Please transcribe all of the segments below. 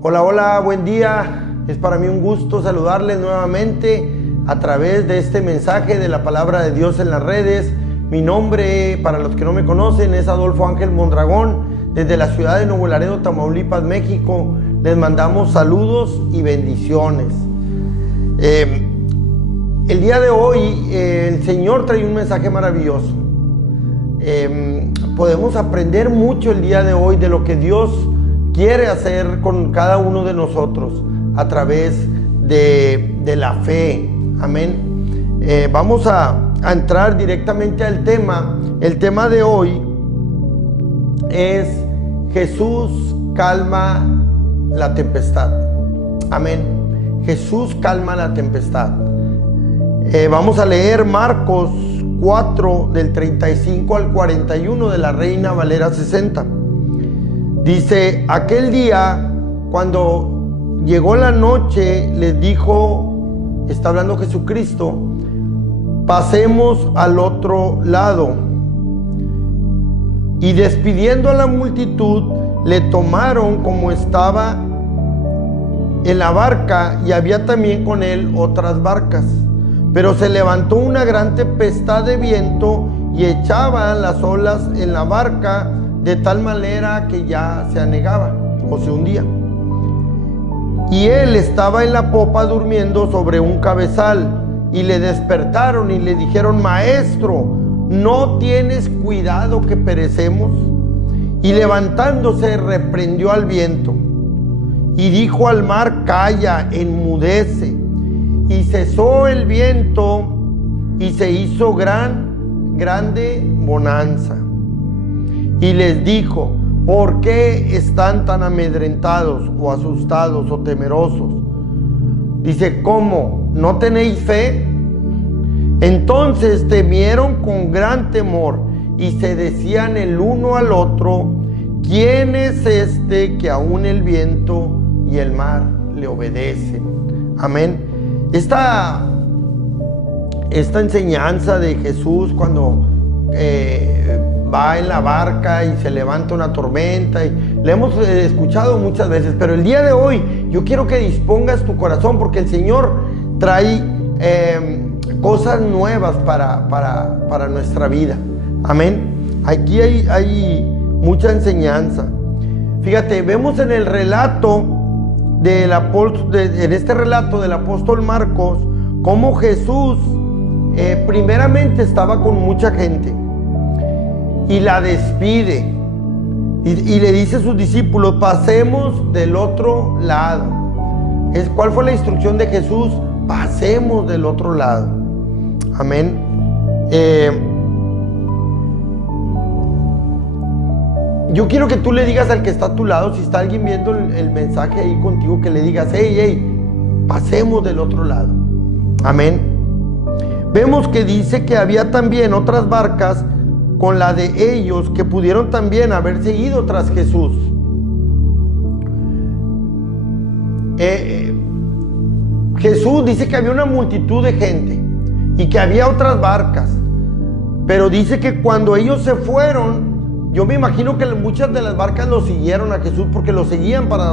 Hola, hola, buen día. Es para mí un gusto saludarles nuevamente a través de este mensaje de la palabra de Dios en las redes. Mi nombre, para los que no me conocen, es Adolfo Ángel Mondragón. Desde la ciudad de Nuevo Laredo, Tamaulipas, México, les mandamos saludos y bendiciones. El día de hoy el Señor trae un mensaje maravilloso. Podemos aprender mucho el día de hoy de lo que Dios quiere hacer con cada uno de nosotros a través de la fe. Amén. Vamos a entrar directamente al tema. El tema de hoy es: Jesús calma la tempestad. Amén. Jesús calma la tempestad. Vamos a leer Marcos 4 del 35 al 41 de la Reina Valera 60. Dice: aquel día, cuando llegó la noche, les dijo, está hablando Jesucristo, pasemos al otro lado. Y despidiendo a la multitud, le tomaron como estaba en la barca, y había también con él otras barcas. Pero se levantó una gran tempestad de viento y echaban las olas en la barca de tal manera que ya se anegaba o se hundía. Y él estaba en la popa durmiendo sobre un cabezal, y le despertaron y le dijeron: Maestro, ¿no tienes cuidado que perecemos? Y levantándose reprendió al viento y dijo al mar: Calla, enmudece. Y cesó el viento y se hizo grande bonanza. Y les dijo: ¿por qué están tan amedrentados o asustados o temerosos? Dice: ¿cómo? ¿No tenéis fe? Entonces temieron con gran temor y se decían el uno al otro: ¿quién es este que aún el viento y el mar le obedecen? Amén. Esta enseñanza de Jesús cuando va en la barca y se levanta una tormenta, y la hemos escuchado muchas veces, pero el día de hoy yo quiero que dispongas tu corazón, porque el Señor trae cosas nuevas para nuestra vida. Amén. Aquí hay mucha enseñanza. Fíjate, vemos en el relato en este relato del apóstol Marcos, cómo Jesús primeramente estaba con mucha gente y la despide y le dice a sus discípulos: pasemos del otro lado. ¿Cuál fue la instrucción de Jesús? Pasemos del otro lado. Amén. Yo quiero que tú le digas al que está a tu lado, si está alguien viendo el mensaje ahí contigo, que le digas: hey, pasemos del otro lado. Amén. Vemos que dice que había también otras barcas con la de ellos que pudieron también haber seguido tras Jesús. Jesús dice que había una multitud de gente y que había otras barcas, pero dice que cuando ellos se fueron, yo me imagino que muchas de las barcas lo siguieron a Jesús, porque lo seguían para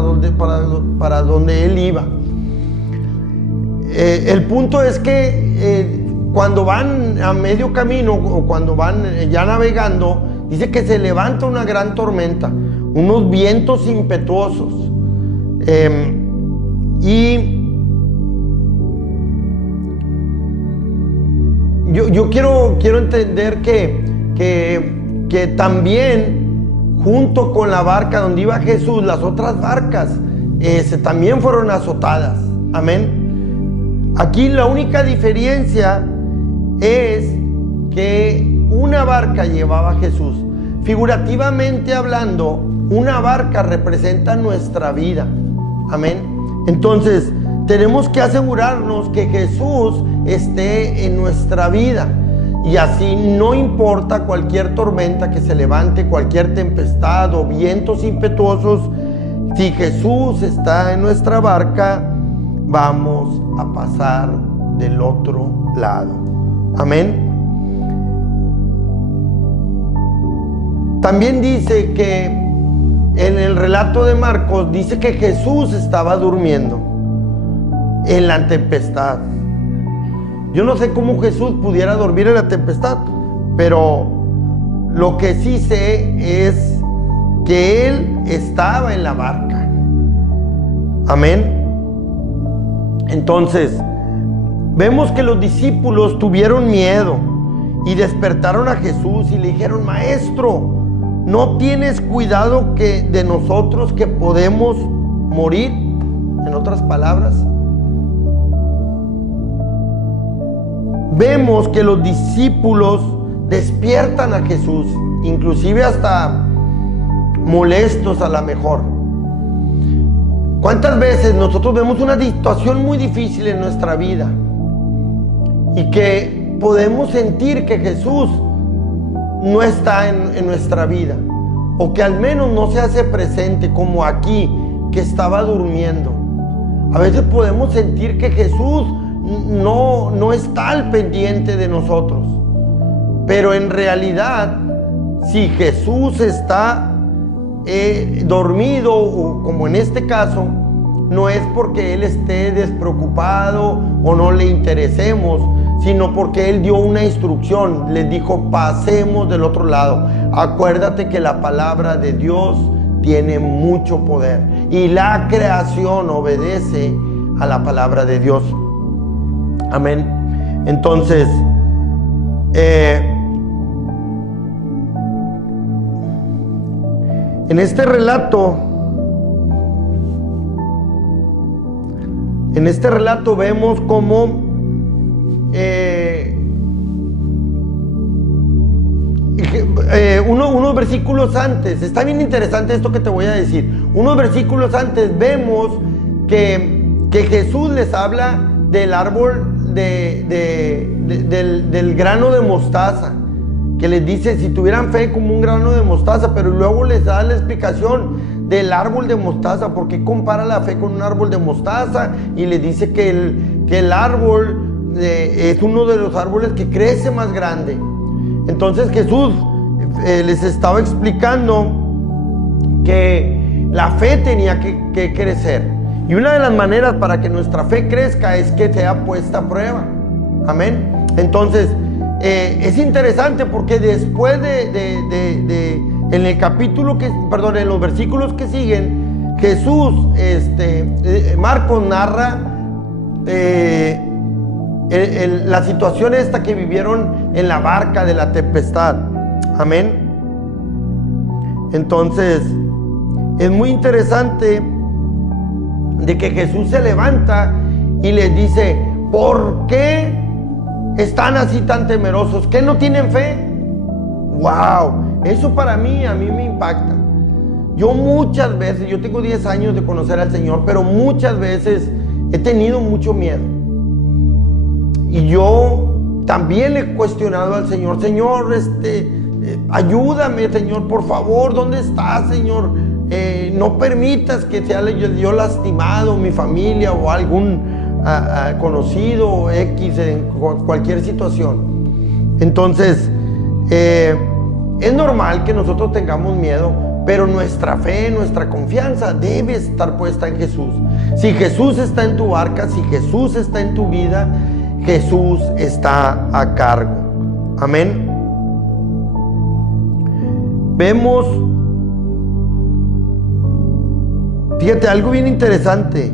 donde él iba. El punto es que cuando van a medio camino o cuando van ya navegando, dice que se levanta una gran tormenta, unos vientos impetuosos. Yo quiero entender que también junto con la barca donde iba Jesús, las otras barcas también fueron azotadas. Amén. Aquí la única diferencia es que una barca llevaba a Jesús. Figurativamente hablando, una barca representa nuestra vida. Amén. Entonces tenemos que asegurarnos que Jesús esté en nuestra vida. Y así, no importa cualquier tormenta que se levante, cualquier tempestad o vientos impetuosos, si Jesús está en nuestra barca, vamos a pasar del otro lado. Amén. También dice que en el relato de Marcos dice que Jesús estaba durmiendo en la tempestad. Yo no sé cómo Jesús pudiera dormir en la tempestad, pero lo que sí sé es que Él estaba en la barca. Amén. Entonces, vemos que los discípulos tuvieron miedo y despertaron a Jesús y le dijeron: Maestro, ¿no tienes cuidado de nosotros que podemos morir? En otras palabras, vemos que los discípulos despiertan a Jesús, inclusive hasta molestos a lo mejor. ¿Cuántas veces nosotros vemos una situación muy difícil en nuestra vida y que podemos sentir que Jesús no está en nuestra vida, o que al menos no se hace presente, como aquí, que estaba durmiendo? A veces podemos sentir que Jesús no está al pendiente de nosotros, pero en realidad, si Jesús está dormido, o como en este caso, no es porque Él esté despreocupado o no le interesemos, sino porque Él dio una instrucción, les dijo: pasemos del otro lado. Acuérdate que la palabra de Dios tiene mucho poder y la creación obedece a la palabra de Dios. Amén. Entonces, en este relato vemos cómo unos versículos antes, está bien interesante esto que te voy a decir. Unos versículos antes vemos que Jesús les habla del árbol del grano de mostaza, que les dice: si tuvieran fe como un grano de mostaza, pero luego les da la explicación del árbol de mostaza, porque compara la fe con un árbol de mostaza, y les dice que el árbol es uno de los árboles que crece más grande. Entonces Jesús les estaba explicando que la fe tenía que crecer, y una de las maneras para que nuestra fe crezca es que sea puesta a prueba. Amén. Entonces, es interesante porque después en el capítulo en los versículos que siguen, Jesús, Marcos narra la situación esta que vivieron en la barca de la tempestad. Amén. Entonces, es muy interesante de que Jesús se levanta y les dice: ¿por qué están así tan temerosos? ¿Qué no tienen fe? ¡Wow! Eso a mí me impacta. Yo muchas veces, yo tengo 10 años de conocer al Señor, pero muchas veces he tenido mucho miedo. Y yo también le he cuestionado al Señor: Señor, ayúdame, Señor, por favor, ¿dónde estás, Señor? No permitas que sea yo lastimado, mi familia o algún conocido X en cualquier situación. Entonces, es normal que nosotros tengamos miedo, pero nuestra fe, nuestra confianza debe estar puesta en Jesús. Si Jesús está en tu barca, si Jesús está en tu vida, Jesús está a cargo. Amén. Vemos, fíjate, algo bien interesante.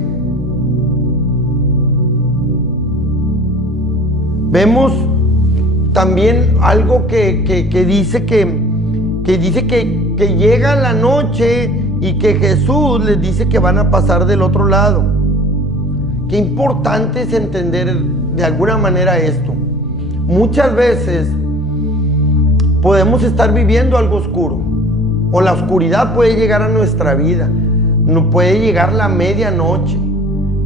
Vemos también algo que dice que llega la noche y que Jesús les dice que van a pasar del otro lado. Qué importante es entender de alguna manera esto. Muchas veces podemos estar viviendo algo oscuro, o la oscuridad puede llegar a nuestra vida. No puede llegar la medianoche,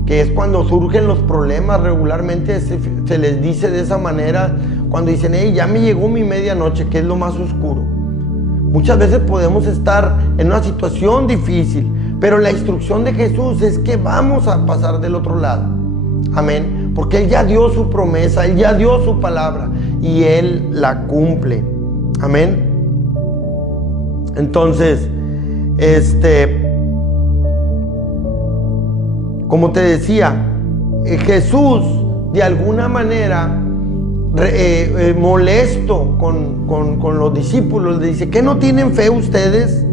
que es cuando surgen los problemas. Regularmente se les dice de esa manera, cuando dicen: hey, ya me llegó mi medianoche, que es lo más oscuro. Muchas veces podemos estar en una situación difícil, pero la instrucción de Jesús es que vamos a pasar del otro lado. Amén. Porque Él ya dio su promesa, Él ya dio su palabra y Él la cumple. Amén. Entonces, Como te decía, Jesús de alguna manera molesto con los discípulos le dice: ¿qué no tienen fe ustedes?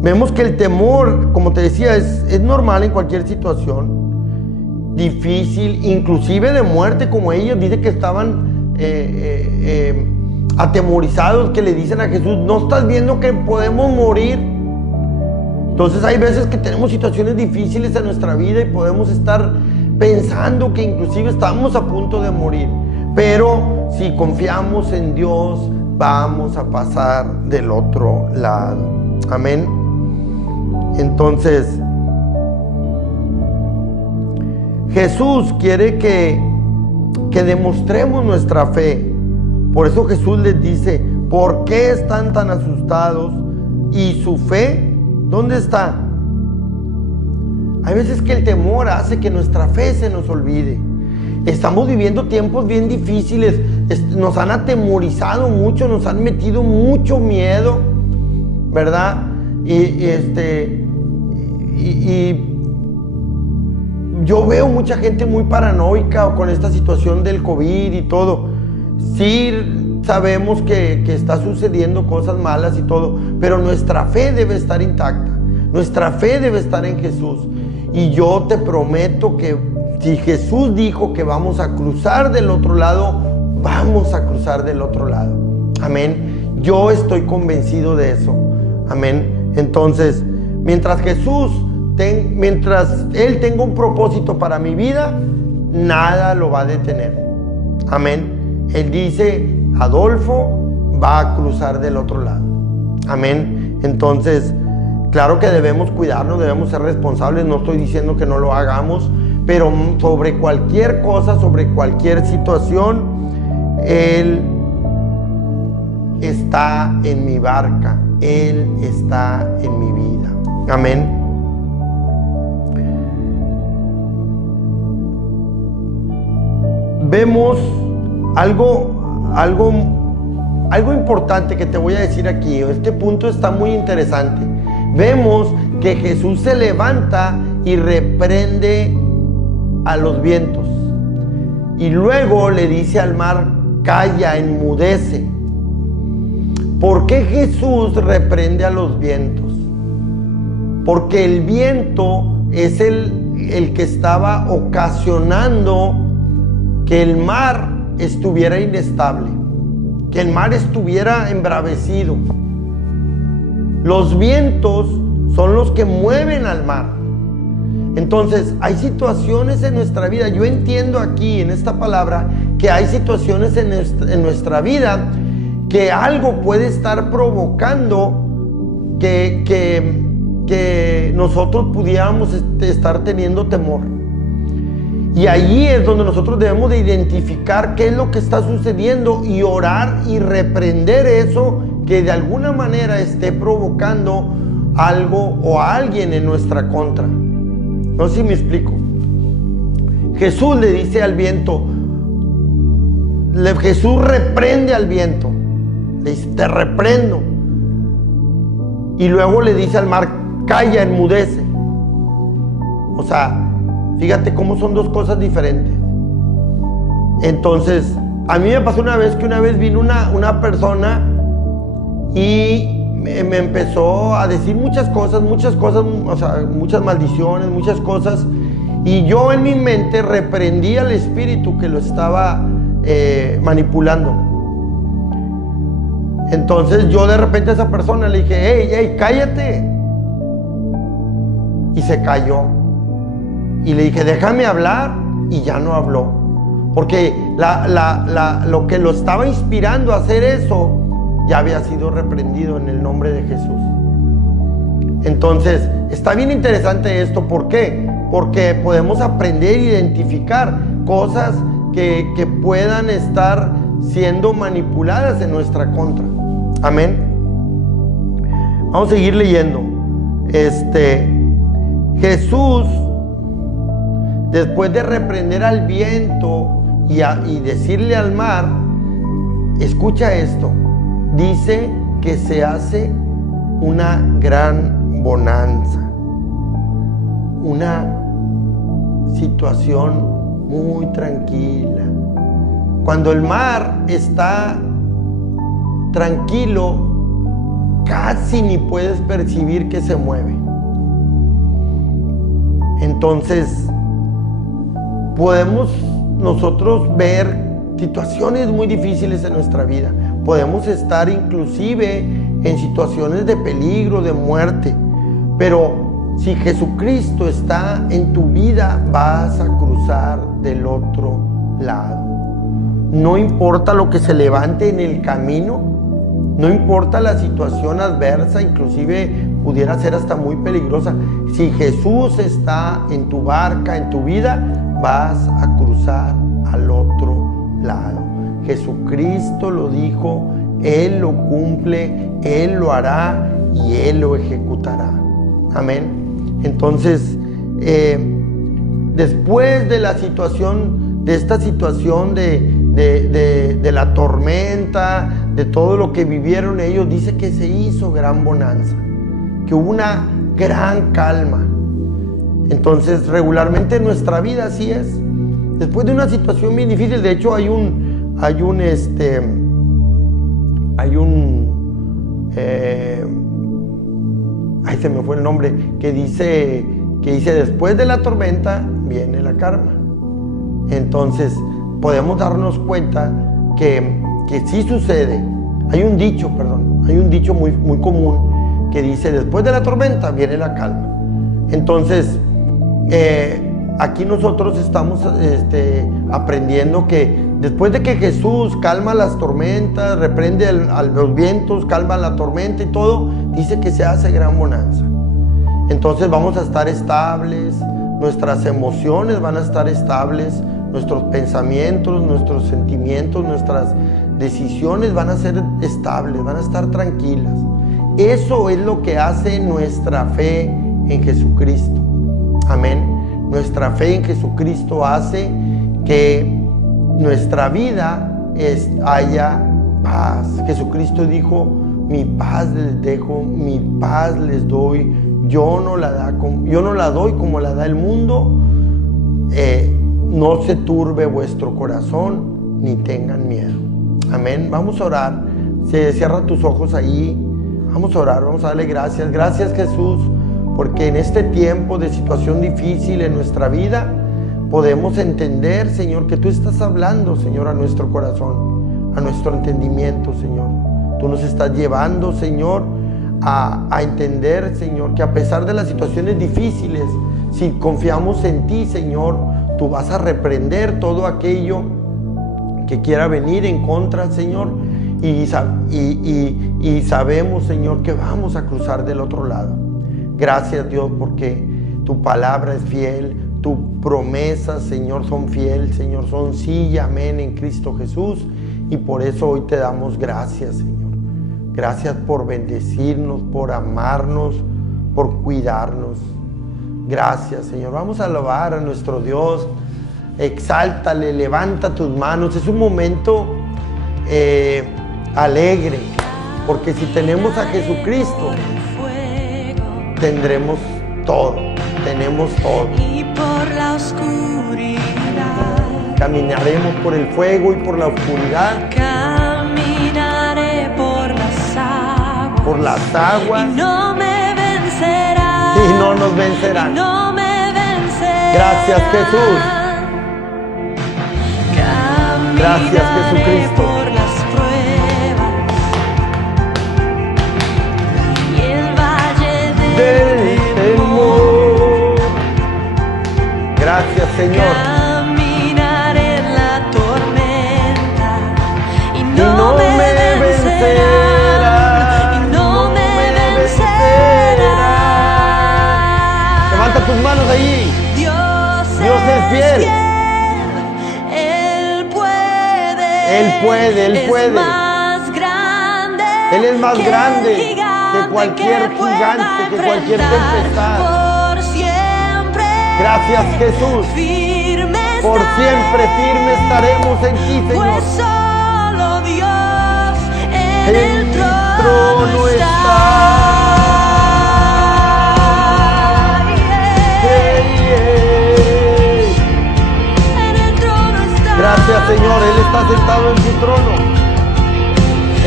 Vemos que el temor, como te decía, es normal en cualquier situación difícil, inclusive de muerte, como ellos. Dice que estaban atemorizados, que le dicen a Jesús: ¿no estás viendo que podemos morir? Entonces hay veces que tenemos situaciones difíciles en nuestra vida y podemos estar pensando que inclusive estamos a punto de morir, pero si confiamos en Dios vamos a pasar del otro lado. Amén. Entonces Jesús quiere que demostremos nuestra fe. Por eso Jesús les dice: ¿por qué están tan asustados? ¿Y su fe dónde está? Hay veces que el temor hace que nuestra fe se nos olvide. Estamos viviendo tiempos bien difíciles, nos han atemorizado mucho, nos han metido mucho miedo, ¿verdad? Y yo veo mucha gente muy paranoica con esta situación del COVID y todo. Sí, sabemos que está sucediendo cosas malas y todo, pero nuestra fe debe estar intacta. Nuestra fe debe estar en Jesús. Y yo te prometo que si Jesús dijo que vamos a cruzar del otro lado, vamos a cruzar del otro lado. Amén. Yo estoy convencido de eso. Amén. Entonces, mientras Él tenga un propósito para mi vida, nada lo va a detener. Amén. Él dice: Adolfo va a cruzar del otro lado. Amén. Entonces, claro que debemos cuidarnos, debemos ser responsables. No estoy diciendo que no lo hagamos, pero sobre cualquier cosa, sobre cualquier situación, Él está en mi barca, Él está en mi vida. Amén. Vemos algo importante que te voy a decir aquí. Este punto está muy interesante. Vemos que Jesús se levanta y reprende a los vientos. Y luego le dice al mar: calla, enmudece. ¿Por qué Jesús reprende a los vientos? Porque el viento es el que estaba ocasionando que el mar estuviera inestable, que el mar estuviera embravecido. Los vientos son los que mueven al mar. Entonces, hay situaciones en nuestra vida. Yo entiendo aquí en esta palabra que hay situaciones en nuestra vida que algo puede estar provocando que nosotros pudiéramos estar teniendo temor. Y allí es donde nosotros debemos de identificar qué es lo que está sucediendo y orar y reprender eso que de alguna manera esté provocando algo o a alguien en nuestra contra. No sé si me explico. Jesús le dice al viento, Jesús reprende al viento, le dice: te reprendo. Y luego le dice al mar: calla, enmudece. O sea, fíjate cómo son dos cosas diferentes. Entonces, a mí me pasó una vez vino una persona y me empezó a decir muchas cosas, o sea, muchas maldiciones, muchas cosas. Y yo en mi mente reprendí al espíritu que lo estaba manipulando. Entonces yo de repente a esa persona le dije: hey, cállate. Y se calló. Y le dije: déjame hablar. Y ya no habló. Porque lo que lo estaba inspirando a hacer eso ya había sido reprendido en el nombre de Jesús. Entonces, está bien interesante esto. ¿Por qué? Porque podemos aprender a identificar cosas que puedan estar siendo manipuladas en nuestra contra. Amén. Vamos a seguir leyendo. Jesús, después de reprender al viento y decirle al mar, escucha esto, dice que se hace una gran bonanza, una situación muy tranquila. Cuando el mar está tranquilo, casi ni puedes percibir que se mueve. Entonces, podemos nosotros ver situaciones muy difíciles en nuestra vida. Podemos estar inclusive en situaciones de peligro, de muerte. Pero si Jesucristo está en tu vida, vas a cruzar del otro lado. No importa lo que se levante en el camino, no importa la situación adversa, inclusive pudiera ser hasta muy peligrosa. Si Jesús está en tu barca, en tu vida, vas a cruzar al otro lado. Jesucristo lo dijo, Él lo cumple, Él lo hará y Él lo ejecutará. Amén. Entonces, después de la situación, de esta situación de la tormenta, de todo lo que vivieron ellos, dice que se hizo gran bonanza, que hubo una gran calma. Entonces, regularmente en nuestra vida así es. Después de una situación bien difícil, de hecho hay un se me fue el nombre, que dice después de la tormenta viene la calma. Entonces podemos darnos cuenta que sí sucede. Hay un dicho muy, muy común que dice después de la tormenta viene la calma. Entonces aquí nosotros estamos aprendiendo que después de que Jesús calma las tormentas, reprende a los vientos, calma la tormenta y todo, dice que se hace gran bonanza. Entonces vamos a estar estables, nuestras emociones van a estar estables, nuestros pensamientos, nuestros sentimientos, nuestras decisiones van a ser estables, van a estar tranquilas. Eso es lo que hace nuestra fe en Jesucristo. Amén. Nuestra fe en Jesucristo hace que nuestra vida haya paz. Jesucristo dijo, mi paz les dejo, mi paz les doy. Yo no la doy como la da el mundo. No se turbe vuestro corazón, ni tengan miedo. Amén. Vamos a orar. Cierra tus ojos ahí. Vamos a orar, vamos a darle gracias. Gracias, Jesús, porque en este tiempo de situación difícil en nuestra vida podemos entender, Señor, que tú estás hablando, Señor, a nuestro corazón, a nuestro entendimiento, Señor. Tú nos estás llevando, Señor, a entender, Señor, que a pesar de las situaciones difíciles, si confiamos en ti, Señor, tú vas a reprender todo aquello que quiera venir en contra, Señor, y sabemos, Señor, que vamos a cruzar del otro lado. Gracias, Dios, porque tu palabra es fiel, tus promesas, Señor, son fiel, Señor, son sí y amén en Cristo Jesús, y por eso hoy te damos gracias, Señor. Gracias por bendecirnos, por amarnos, por cuidarnos. Gracias, Señor. Vamos a alabar a nuestro Dios. Exáltale, levanta tus manos. Es un momento alegre, porque si tenemos a Jesucristo, tendremos todo. Tenemos todo. Y por la oscuridad caminaremos por el fuego y por la oscuridad. Caminaré por las aguas. Y no me vencerán. Y no nos vencerán. Y no me vencerán. Gracias, Jesús. Gracias, Jesucristo. Por las pruebas y el valle del temor. Gracias, Señor. Caminaré en la tormenta y no no me vencerán. Y no me vencerán. Levanta tus manos ahí. Dios es fiel. Él puede. Es más grande. Él es más grande que cualquier gigante, que cualquier tempestad. Por siempre. Gracias, Jesús. Por siempre firme estaremos en ti, Señor. Pues solo Dios en el trono está. Él está sentado en su trono.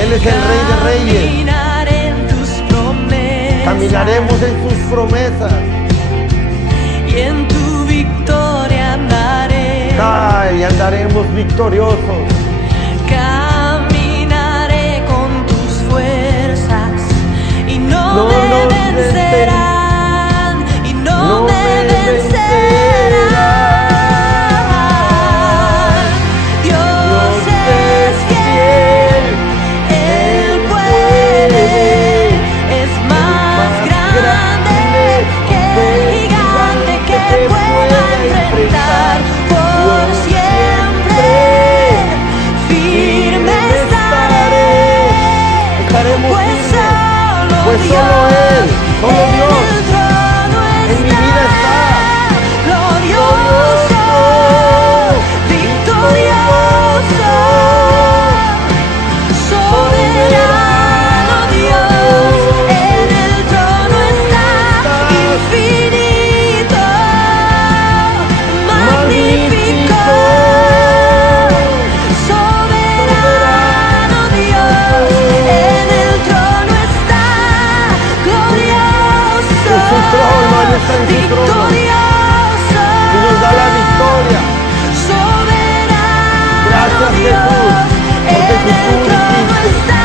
Él es el Rey de Reyes. Caminaré en tus promesas. Caminaremos en sus promesas. Y en tu victoria andaré. Y andaremos victoriosos. Caminaré con tus fuerzas y no, No me nos vencerán. Y no, no me me vencerán. Dios es fiel, Él puede, es más grande que el gigante que pueda enfrentar. Por siempre firme estaré, Estaremos pues firmes, solo pues Dios, solo Él, solo en Dios. el trono En mi vida está. glorioso, victorioso, soberano Dios, en el trono está, infinito, magnífico, soberano Dios, en el trono está, glorioso, En su trono, Él está en su trono. victorioso, Y nos da la victoria. soberano Gracias, Dios, Jesús, porque en si el tú trono dijiste, está,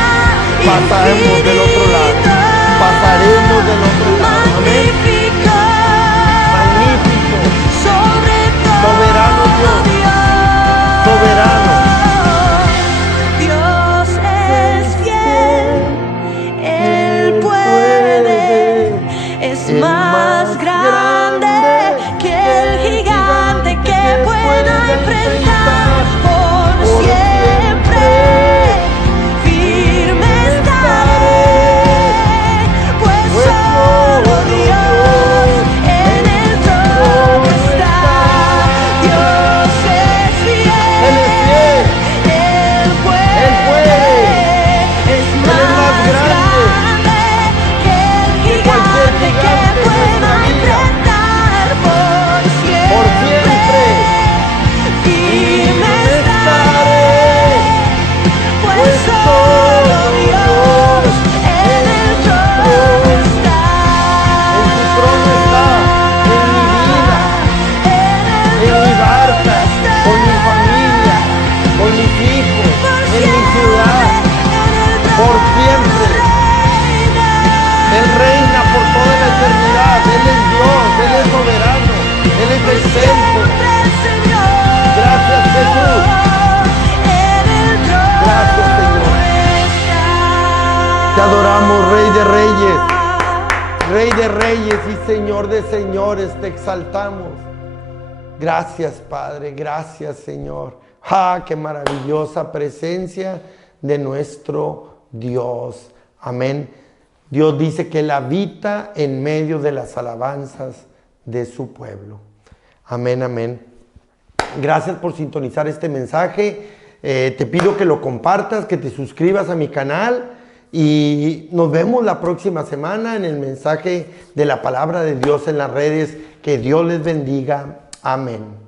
pasaremos del otro lado. infinito, Pasaremos del otro lado. Amén. magnífico, Magnífico. sobre todo Soberano Dios. Soberano. Dios es fiel, Él puede, es más grande que el gigante que pueda enfrentar. Por siempre firme estaré, pues solo Dios en el trono está. Dios es fiel, Él es fiel. Él puede. puede, es Él es más más grande que el cualquier gigante que gigante en pueda nuestra vida. enfrentar. Por siempre. firme Firme estaré, pues solo Dios en el trono está. En su trono está. En mi vida. En mi barca. Con mi familia. Con mis hijos. En mi ciudad. Por siempre. Él reina por toda la eternidad. Él es Dios. Él es soberano. Él es el centro. Gracias, Jesús. Gracias, Señor. Te adoramos, Rey de Reyes. Rey de Reyes y Señor de Señores, te exaltamos. Gracias, Padre. Gracias, Señor. Qué maravillosa presencia de nuestro Dios. Amén. Dios dice que Él habita en medio de las alabanzas de su pueblo. Amén, amén. Gracias por sintonizar este mensaje. Te pido que lo compartas, que te suscribas a mi canal y nos vemos la próxima semana en el mensaje de la palabra de Dios en las redes. Que Dios les bendiga. Amén.